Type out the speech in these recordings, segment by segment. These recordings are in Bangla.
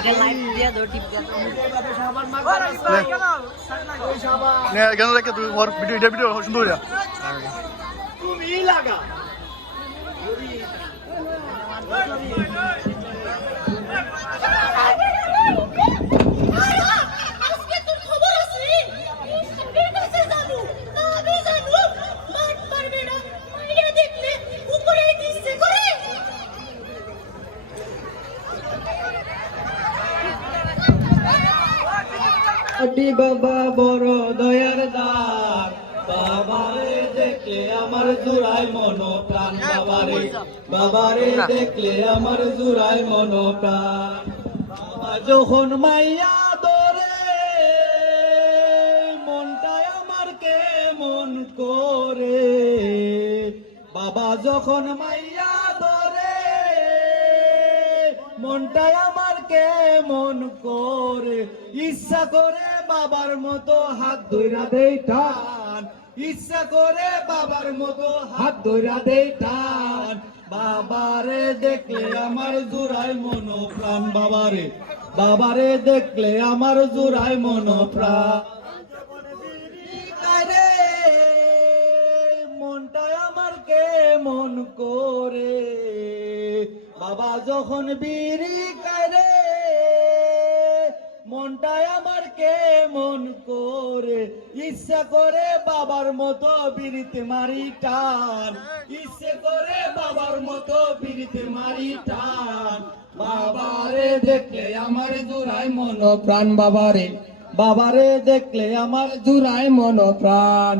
এটা লাইভ দিয়ে দাও টিপ দিয়ে দাও। কেন রেখে তুই ওর ভিডিও এটা ভিডিও সুন্দর হইয়া। তুমি লাগা আজকে তোর খবর আছে সাব্বির কাছে যাব তবে জানু মার পারবে না মাইয়া দেখলে উপরে দিচ্ছে করে আটি বাবা বড় দয়ার দার। বাবারে দেখলে আমার জুড়াই মন প্রাণ বাবারে বাবারে দেখলে আমার জুড়াই মন প্রাণ বাবা যখন মাইয়া ধরে মনটাই আমার কেমন করে? বাবা যখন মাইয়া ধরে মনটাই আমার কেমন করে? ইচ্ছা করে বাবার মতো হাত ধইরা দেই টান। ইচ্ছা করে বাবার মতো হাত ধইরা দেই টান। বাবারে দেখলে আমার জোড়াই মন প্রাণ বাবারে। বাবারে দেখলে আমার জোড়াই মন প্রাণ আমার কেমন করে? বাবা যখন বিড়ি করে মনটাই আমার কে মন করে? ইচ্ছে করে বাবার মতো বিড়িতে মারি টান। ইচ্ছে করে বাবার মতো বিড়িতে মারি টান। বাবারে দেখলে আমার জোড়ায় মন প্রাণ বাবারে। বাবারে দেখলে আমার জোরাই মন প্রাণ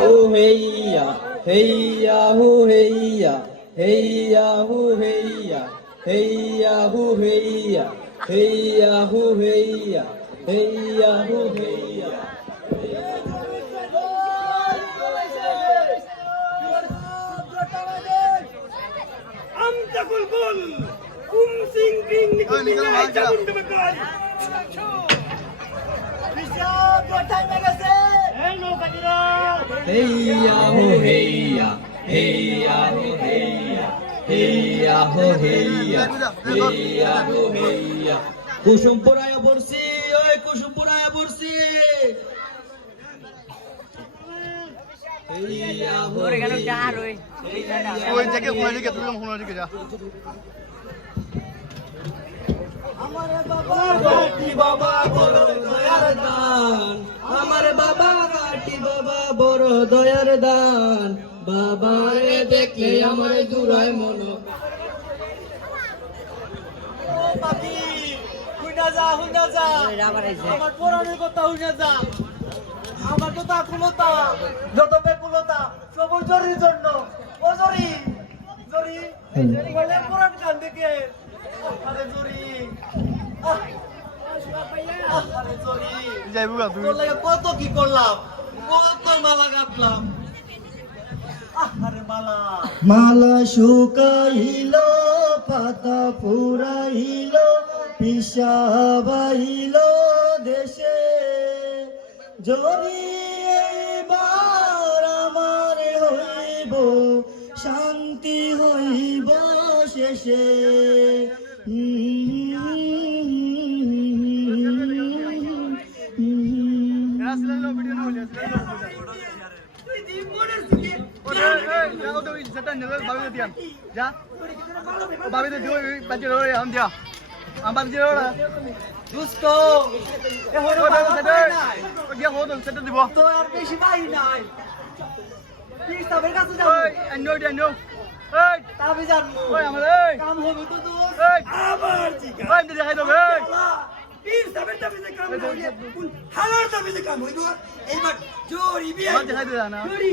হু হেইয়া হেইয়া হু হেইয়া হেইয়া হু হেইয়া হেইয়া হু হেইয়া হেইয়া হু হেইয়া হেইয়া হু হেইয়া আমতা বুলবুল কুম সিং কিং নিকুম নিকাল। জাগুন বেকাল হেইয়া হু হেইয়া হেইয়া হু হেইয়া হেইয়া হু হেইয়া হেইয়া হু হেইয়া। কুসুম পড়ছি ওই কুসুম পড়ছি হেইয়া হু হেইয়া, ওই ওই জায়গায় কোন দিকে তুই কোন দিকে যা কাটি বাবা বড় দয়ার দান। আমার বাবা কাটি বাবা বড় দয়ার দান। বাবা রে দেখলে আমার জুড়ায় মন। পাখি হুইনা যা হুইনা যা। আমার পুরাণের কথা হুইনা যা। আমার কথা কুলতা যত বেকুলতা সব ওই জরির জন্য। ও জরি জরি বলে পুরাণ কান দেখে জরি জরি কত কি করলাম? কত মালা গাঁথলাম। মালা। মালা শুকাইল পাতা পুরাইল পিসাবাইল দেশে। এইবার আমার হইব শান্তি হইব শেষে। তো সেটা নেবে ভাবি দিয়ান যা। দে দিও বাজে রে আম দিয়া। আম বাজে রে দুষ্ট। এ ওরে ওরে ভালো সেটা করে নাই। দিয়া হো তো সেটা দিব। তো আর বেশি নাই নাই। প্লিজ তবে কাছে যাও ওই আনো দি আনো এই। তবে জানব। ওই আমার এই। কাম হবে তো দূর এই। আবার জিগা ওই দিদি খাই এই। প্লিজ তবে তবে কাম হইবে হালার তবে কাম হইব এইবার জোরি বিয়ে দেখাই দে না। জোরি।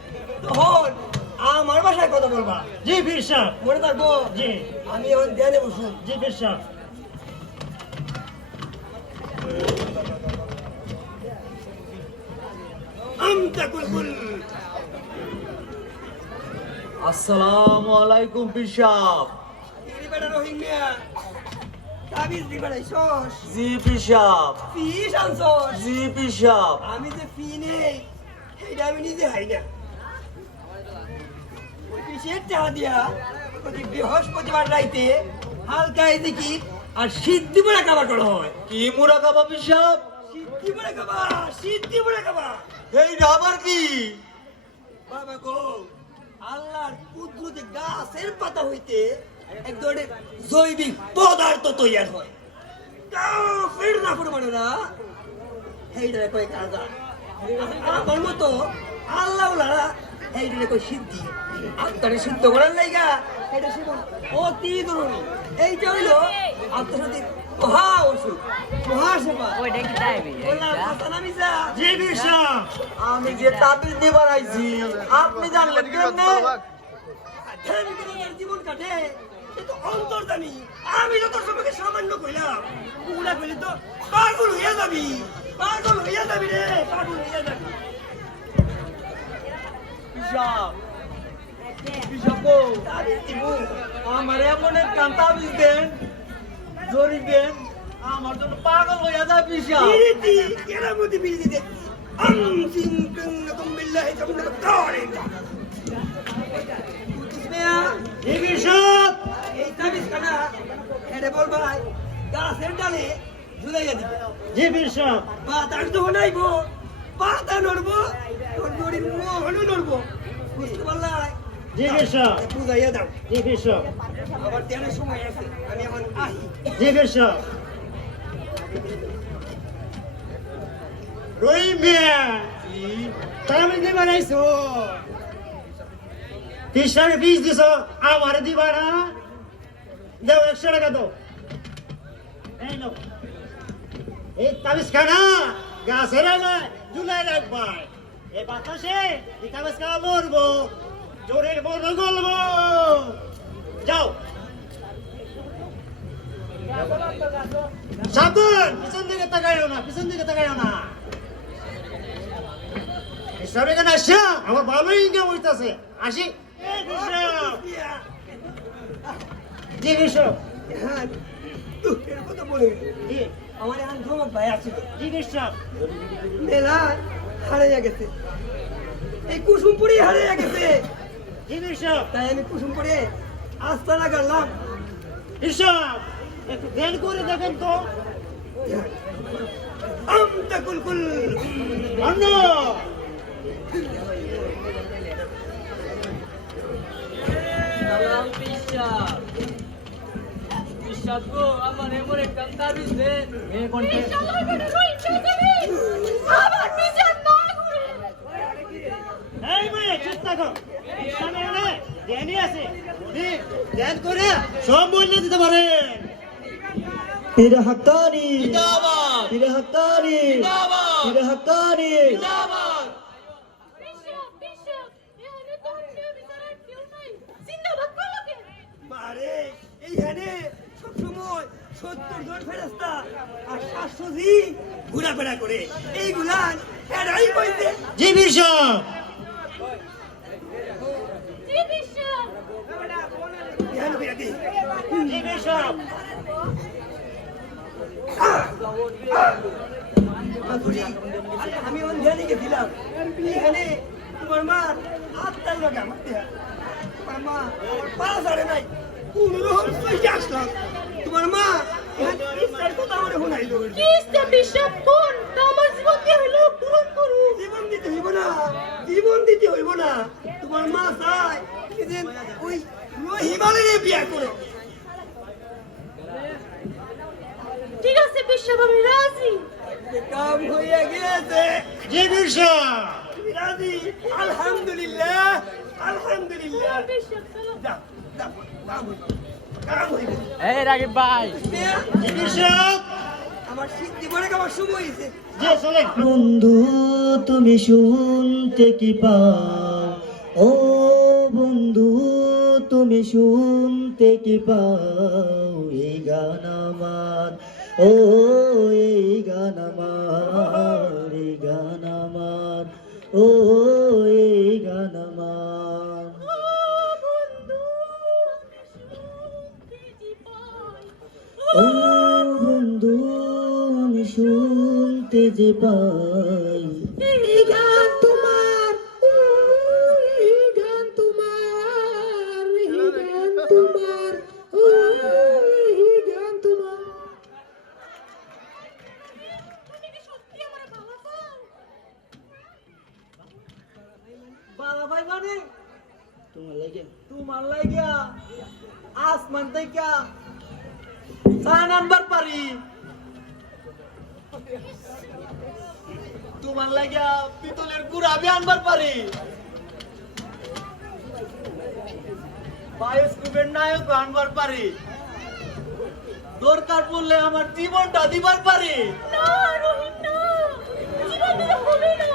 তখন আমার বাসায় কথা বলবা। জি সাহেব মনে থাকব? জি। আমি এখন ধ্যানে বসু জি আসসালামু আলাইকুম পিসাব পিসাব পিসাব আমি যে ফি নেই সেইটা আমি নিজে হাই না। প্রতি বৃহস্পতিবার রাইতে হালকায় দেখি আর সিদ্ধি বড়া কাবা করা হয়। কি মুরাকাবা পিসাব? সিদ্ধি বড়া কাবা সিদ্ধি বড়া কাবা এই আবার কি? বাবা গো আল্লাহর কুদরতে গাছের পাতা হইতে এক ধরনের জৈবিক পদার্থ তৈরি হয়। কাফের না পড়বানেরা হেইটারে কয় আমার মতো আল্লাহ কয় সিদ্ধি? আত্মারে শুদ্ধ করার লাইগা এটা শুনুন অতি জরুরি এইটা হইল আত্মার সাথে মহা ওষুধ ওইটা কি জি আমি যে তাবিজ আপনি জানলেন কেমনে? জীবন কাটে সে তো অন্তর্দামি আমি যত সময়কে সামান্য কইলাম পুরা কইলে তো পাগল হইয়া যাবি পাগল হইয়া যাবি রে পাগল হইয়া যাবি। আমার এমন এক তাবিজ দেন জরি দেন আমার জন্য পাগল হইয়া যায় বিরিতি কেরামতি বিরিতি দে আম সিং বিল্লাহি কাম না কারে জি পীর এই তাবিজ কানা এরে বল ভাই গাছের ডালে ঝুলাইয়া দিবে। জি পীর সাহেব পাতার যখন আইব বুঝতে পারলাই জি সাহেব বুঝাইয়া দাও জি সাহেব আবার ধ্যানের সময় আছে আমি এখন আহি জি আমার দিবা না দাও একশো টাকা দাও তাবিজ খানা, গাছের জুলাই রাখবাই। এই বাতাসে এই লড়বো জোরের বড় গলবো। যাও। সাবধান পিছন দিকে তাকাইও না পিছন দিকে তাকাইও না। ঈশ্বর এখানে আসছে আমার ভালোই ইনকাম হইতাছে আসি। এ জি হ্যাঁ আমার এখন ধমক ভাই আছিল জি মেলায় হারাইয়া গেছে। এই কুসুমপুরি হারাইয়া গেছে। তাই আমি কুসুমপুরে কৃষ্ণ একটু ধ্যান করে দেখেন তো। আমটা কুলকুল। অন্য আমার এমন এক কান তাবিজ মেয়ে কোনটা? শালার বেটা রোহিঙ্গা দেবে আবার নিজে না ঘুরে এই মেয়ে চুপ থাকো সামনে আছে। ধ্যান করে সব দিতে পারেন। পীর হাক্কানি। পীর হাক্কানি। পীর হাক্কানি। এইখানে সবসময় সত্তর জন ফেরস্তা আর সাতশো জি ঘোরাফেরা করে। এইগুলা এরাই কইতে জি বিশপ। আমি অন্ধেরি গেছিলাম এখানে তোমার মা আত্মার লোক আমার দেয়া তোমার মা আমার পা ধরে নাই কোন রকম আসলাম তোমার মা জীবন দিতে হইব না জীবন দিতে হইব না তোমার মা চায় ওই হিমালয়ে বিয়া করো ঠিক আছে বিশাপ আমি রাজি কাম হইয়া গেছে জি বিশপ তুমি রাজি আলহামদুলিল্লাহ আলহামদুলিল্লাহ যাও যাও কাম এই রাকিব ভাই। বন্ধু তুমি শুনতে কি পাও? ও বন্ধু তুমি শুনতে কি পাও? এই গান আমার ও এই গান আমার এই গান আমার ও যে পাই ভাই মানে? তোমার লাগে তোমার লাগিয়া আসমান থেকে ছয় নাম্বার পারি। তোমার লাগিয়া পিতলের গুড়াবি আনবার পারি। বায়োস্কোপের নায়ক আনবার পারি। দরকার পড়লে আমার জীবনটা দিবার পারি। না রোহিত না জীবন হবে না।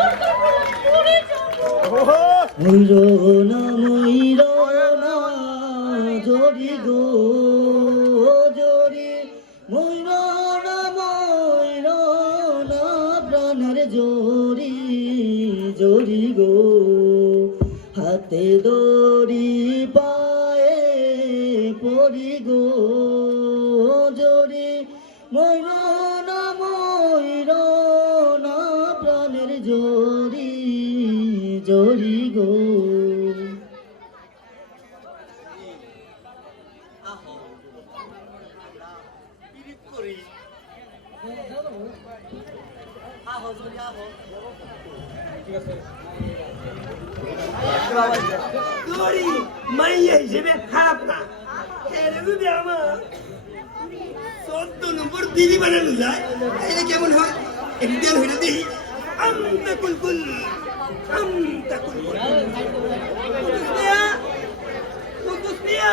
দরকার পড়লে মরে যাব। ময়ূর না ময়ূর না জড়ি গো হাতে দড়ি তোরি মাইয়া হিসেবে খারাপ না আমার নম্বর দিদি বানানো যায় কেমন হয় দেন হইলে দেখি আমতা কুলকুল আমতা কুলকুল কুদ্দুস মিয়া কুদ্দুস মিয়া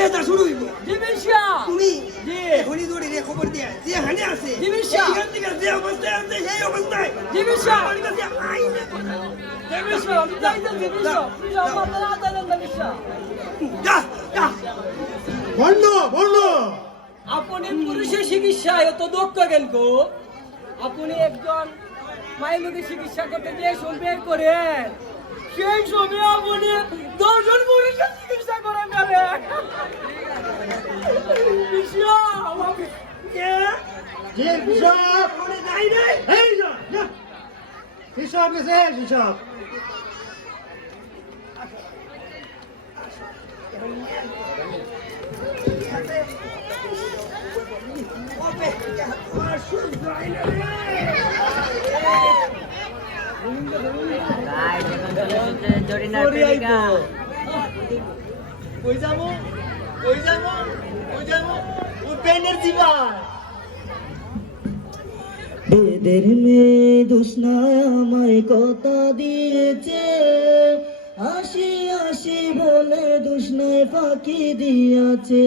একটা শুরু হইব। তুমি। এখনই দৌড়ে রে খবর দিয়া যে হানে আছে এখান থেকে অবস্থায় আছে সেই অবস্থায় আমার কাছে আইনে আপনি পুরুষের চিকিৎসায় এত দক্ষ গেল গো? আপনি একজন মাইলুকে চিকিৎসা করতে যে সময় করেন সেই সময় আপনি দশজন পুরুষের চিকিৎসা করেন যা বিশপ গেছে আমার সহ্য হয় না রে। সরি আইবো কই যাব? কই যাব? কই যাব? ওই জীবন বেদের মেয়ে দুষ্ণায় আমায় কথা দিয়েছে। আসি আসি বলে দুষ্ণায় ফাঁকি দিয়েছে।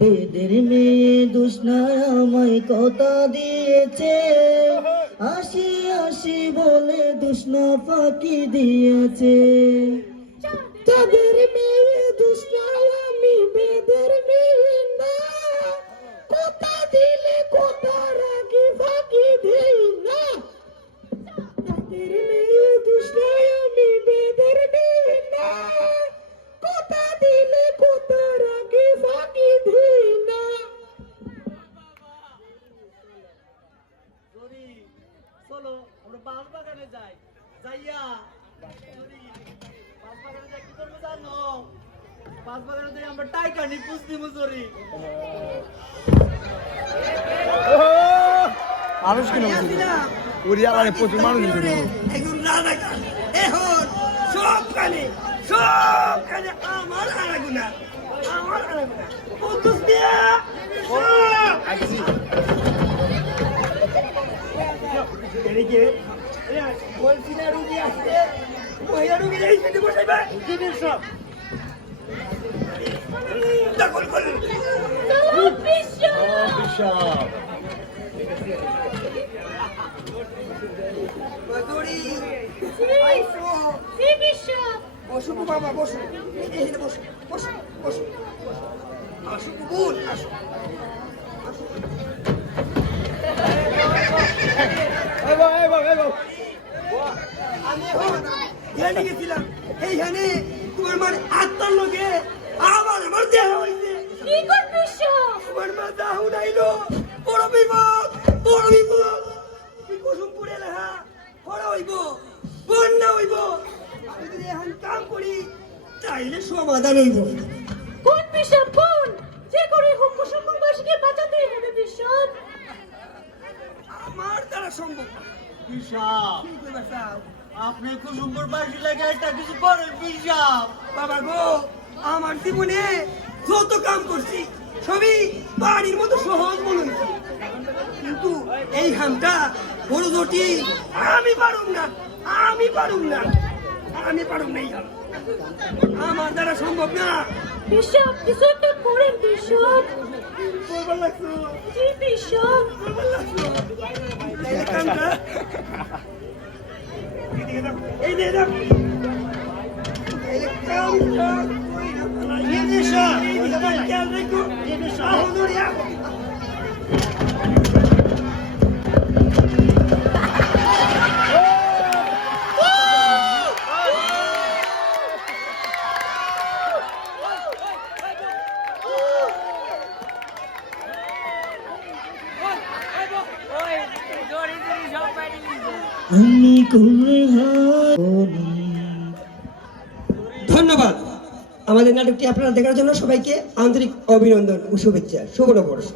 বেদের মেয়ে দুষ্ণায় আমায় কথা দিয়েছে। আসি আসি বলে দুষ্ণা ফাঁকি দিয়েছে। চাঁদের মেয়ে দুষ্টাই আমি বেদের মেয়ে না। কথা দিলে কথা রাখি, ফাঁকি দেই না। চাঁদের মেয়ে দুষ্টাই আমি বেদের মেয়ে না। কথা দিলে কথা ফাঁকি না। চলো আমরা বাঁশ বাগানে যাই। যাইয়া বাঁশ বাগানে যাই কি করব জানো? বাঁশ বাগানে যাই আমরা টাইকানি পুষ দিব সরি ওহো মানুষ কিনা আলারে প্রচুর মানুষ একজন রাজাকার এখন সব কানে সব কানে আমার আরাগুনা আমার আরাগুনা কুদ্দুস মিয়া এদিকে। বলছি না রুগী আসছে। মহিলা রুগী এই সাইডে বসাইবা সব। দখল বিশপ বসো বাবা বসো। এখানে বসো বসো বসো। আসো কবুল আসো। আমি গেছিলাম। এইখানে তোমার মার আত্মার লোকে আবার আমার দেহ হইছে। কি কর বিশপ তোমার মা দাহু নাইলো বড় বিপদ বড় বিপদ। কুসুমপুরে লেহা বড় হইব বন্যা হইব। আমি যদি এখন কাম করি তাইলে সমাধান হইব। কোন বিশপ কোন? যে করে হোক বাঁচাতেই হবে আমার দ্বারা সম্ভব করবা আপনি কুসুমপুর বাসী লাগে একটা কিছু করেন বিশাপ বাবা গো আমার জীবনে যত কাম করছি সবই বাড়ির মতো সহজ মনে হয়েছে। কিন্তু এই হামটা বড় জটিল। আমি পারুম না আমি পারুম না আমি পারুম না এই হাম। আমার দ্বারা সম্ভব না। বিশপ কিছু একটা করেন বিশপ করবার লাগতো জি বিশপ করবার লাগতো তাইলে কামটা এইদিকে নাটকটি আপনারা দেখার জন্য সবাইকে আন্তরিক অভিনন্দন ও শুভেচ্ছা। শুভ নববর্ষ।